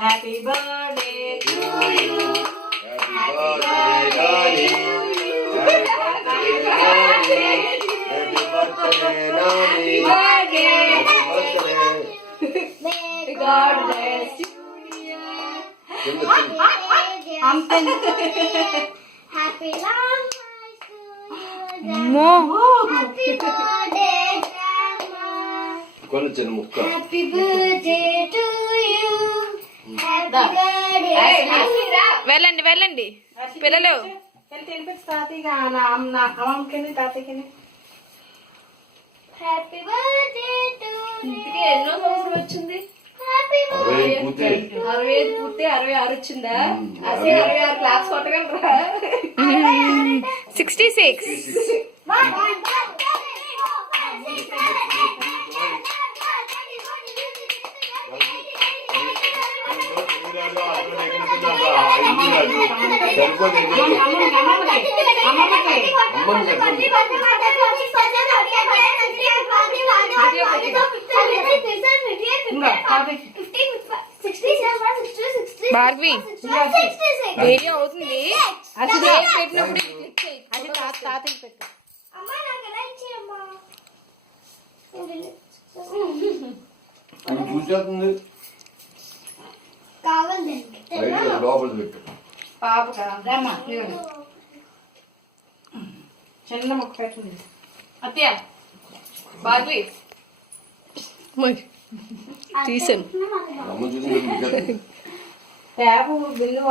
Happy birthday to you, happy birthday God bless you dear. Happy long life to you. Happy birthday, Grandma. Happy birthday to you. Happy birthday. వెళ్ళండి వెళ్ళండి పిల్లలు. Happy birthday to you. ఎన్నో సంవత్సరం వచ్చింది? Happy birthday. 65 పూర్తి 66 వచ్చిందా? అసలు 66 class కొట్టగలరా? 66. Bhargavi video అవుతుంది. అసలు పెట్టినప్పుడు అది తాతకి పెట్టు. పాప చిన్న మొక్క పెట్టింది. అత్తయ్య భార్గవి తీసాను. ట్యాబ్ బిల్లు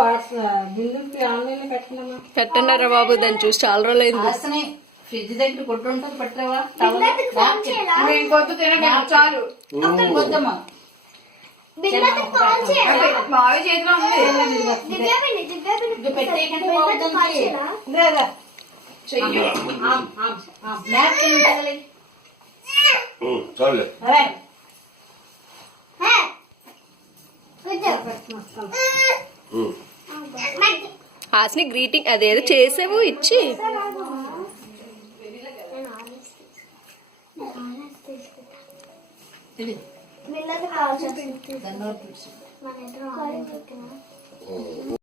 బిల్లుకి ఆన్లైన్ లో పెట్టినా పెట్టన్నారా బాబు? దాన్ని చూసి చాలా రోజులు అయింది. ఫ్రిడ్జ్ దగ్గర కొట్టు ఉంటుంది పెట్టరావా? ఇంకొద్దు తినగా చాలు. వద్దమ్మా మావి చేతిలో ఉంది. లేదా చెయ్యి హాస్ని గ్రీటింగ్ అదేదో చేసావు ఇచ్చి. కాల్ చేస్తుంది.